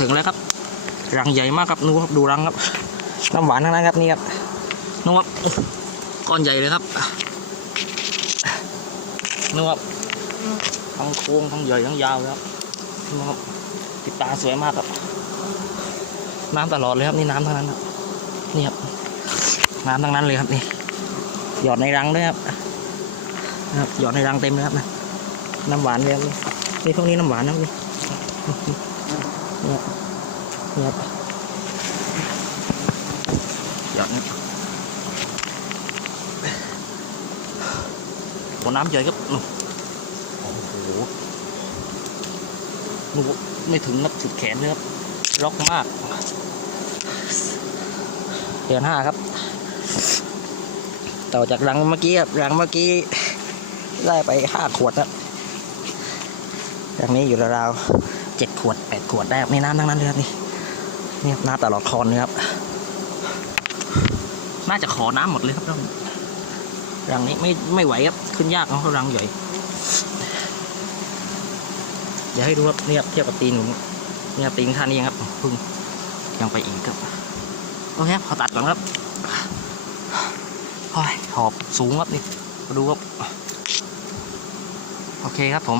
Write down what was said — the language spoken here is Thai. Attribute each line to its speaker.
Speaker 1: ถึงแล้วครับรังใหญ่มากครับนู่นครับดูรังครับน้ำหวานทั้งนั้นครับนี่ครับนู่นครับก้อนใหญ่เลยครับนู่ครับทั้งโค้งทั้งใหญ่ทั้งยาวเลยครับนู่ครับติดตาสวยมากครับ น้ำตลอดเลยครับนี่น้ำทั้งนั้นครับนี่ครับน้ำทั้งนั้นเลยครับนี่หยอดในรังด้วยครับนะครับหยอดในรังเต็มเลยครับนะน้ำหวานเลยครับนี่นี่พวกนี้น้ำหวานนะค รับนี่นี่ครับนี่ครับหยอดนี่โอ้น้ำใหญ่ครับนู่นโอ้โหนูไม่ถึงครับสุดแขนเลยครับร็อกมากเดือนห้าครับ ต่อจากรังเมื่อกี้ครับรังเมื่อกี้ได้ไปห้าขวดครับรังนี้อยู่ราวๆ จ็ดขวดแปดขวดได้ครับนี่น้ำทั้งนั้นเลยครับนี่นี่น้ำตลอดคอนเลยครับ น่าจะขอน้ำหมดเลยครับรังรังนี้ไม่ไม่ไหวครับขึ้นยากเพราะรังใหญ่เดี๋ยวให้ดูครับเนี่ครับเทียบกับตีนผมนี่ครับตีนข้านี้ครับพึ่งยังไปอีกครับโอเคครับขอตัดก่อนครับโอ้ยหอบสูงครับนี่มาดูครับ โอเคครับผม